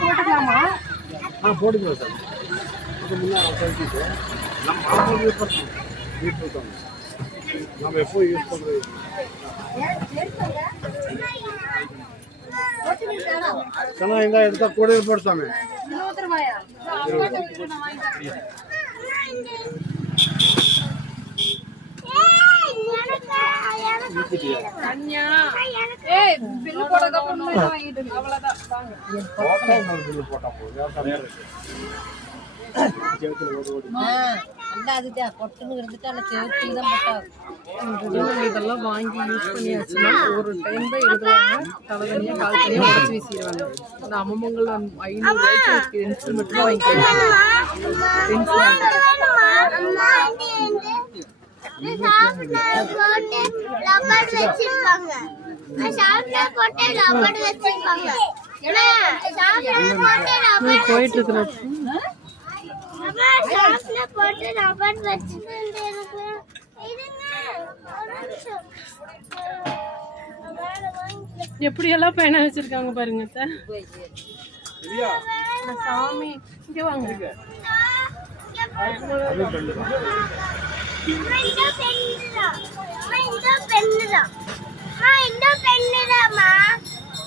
போட்டுக்கலாமா ஆ போட்டுக்கலாம் சார். முன்னாடி நம்ம ஆஃபர் யூஸ் பண்ணோம் யூஸ் நம்ம எப்போ யூஸ் பண்ணுறது கண்ணா எடுத்தா கூட போடுத்தாமே போட்டா போட்டா போதும் அல்ல அதுதான் கொட்டுன்னு இருந்துட்டு அந்த செவத்துல தான் போட்டாங்க நம்ம இதெல்லாம் வாங்கி யூஸ் பண்ணியாச்சுன்னா ஒரு டைம் தான் எழுதுவாங்க தலைதனியாக கால் தனியாக உடச்சி வீசிடுவாங்க அந்த அம்மமங்கள் ஐநூறு ரூபாய்க்கு பென்சில் மட்டும் வாங்கிக்கலாம் பென்சில் போயிட்டு இருக்கிற போட்டு ரப்பர் வச்சுட்டு எனக்கு வாங்கி எப்படியெல்லாம் பேனா வச்சிருக்காங்க பாருங்க சாமி இங்க வாங்க.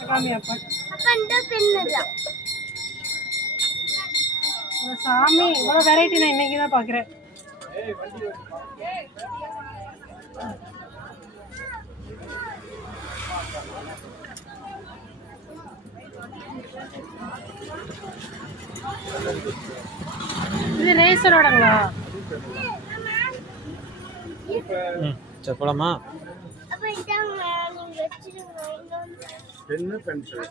சாமி அப்பா இந்த சாமி இவ்வளோ வெரைட்டி நான் இன்னைக்கு தான் பார்க்குறேன் இது நெய்சரோடங்களா செப்பலமா? பென்னு பென்சில்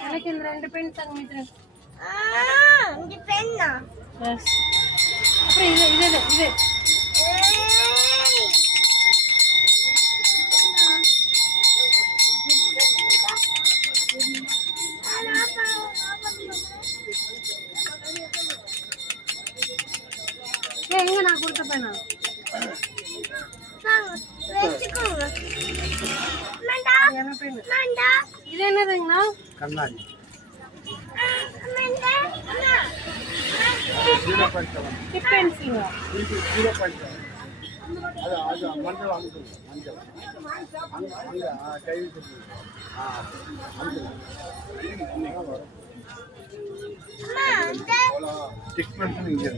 எனக்கு இந்த ரெண்டு பெண் தங்க மீத்துறேன் பெண்ணா? எஸ் அப்புறம் இது இது இது. எங்க நான் கொடுத்த பேனா இது என்னதுங்கண்ணா? கண்ணாடி. செவன் அது அது மஞ்சள் அனுப்புங்க மஞ்சள் அங்கே அங்கே கை வச்சு ஆ அனுப்புங்க வரும் அம்மா அந்த டிக் பென்சில் இங்கே